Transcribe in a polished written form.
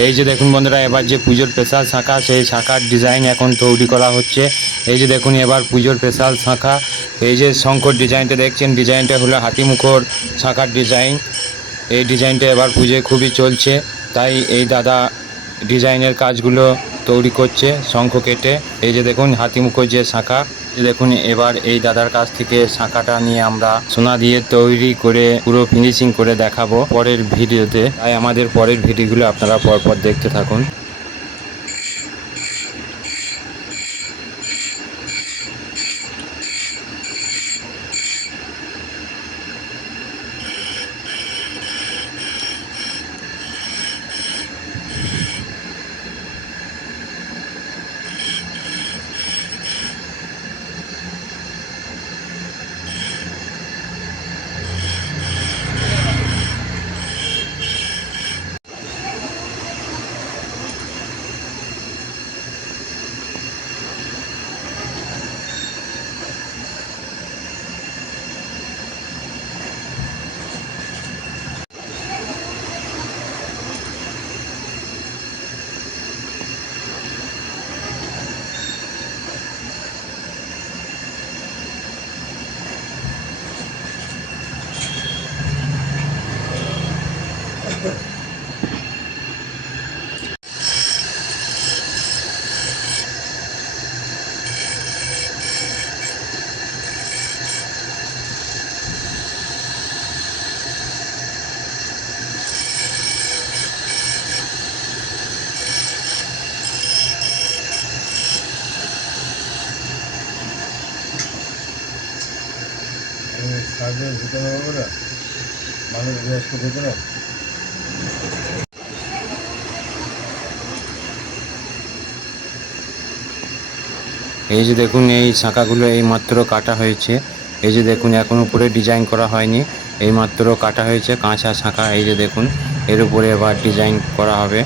এই যে দেখুন বন্ধুরা, এবার যে পুজোর স্পেশাল শাঁখা, সেই শাঁখার ডিজাইন এখন তৈরি করা হচ্ছে। এই যে দেখুন এবার পুজোর স্পেশাল শাঁখা, এই যে শঙ্কর ডিজাইনটা দেখছেন, ডিজাইনটা হলো হাতিমুখর শাঁখার ডিজাইন। এই ডিজাইনটা এবার পুজোয় খুবই চলছে, তাই এই দাদা ডিজাইনের কাজগুলো তৈরি করছে শঙ্খ কেটে। এই যে দেখুন হাতিমুখর যে শাঁখা, এই দেখুন এবার এই দাদার কাছ থেকে শাঁখাটা নিয়ে আমরা সোনা দিয়ে তৈরি করে পুরো ফিনিশিং করে দেখাবো পরের ভিডিওতে। তাই আমাদের পরের ভিডিওগুলো আপনারা পরপর দেখতে থাকুন। কাজের ভিতরে হবে না, মানুষ ব্যস্ত ভিতরে। এই যে দেখুন এই শাঁখাগুলো এই মাত্র কাটা হয়েছে। এই যে দেখুন এখন উপরে ডিজাইন করা হয়নি, এই মাত্র কাটা হয়েছে কাঁচা শাঁখা। এই যে দেখুন এর উপরে এবার ডিজাইন করা হবে।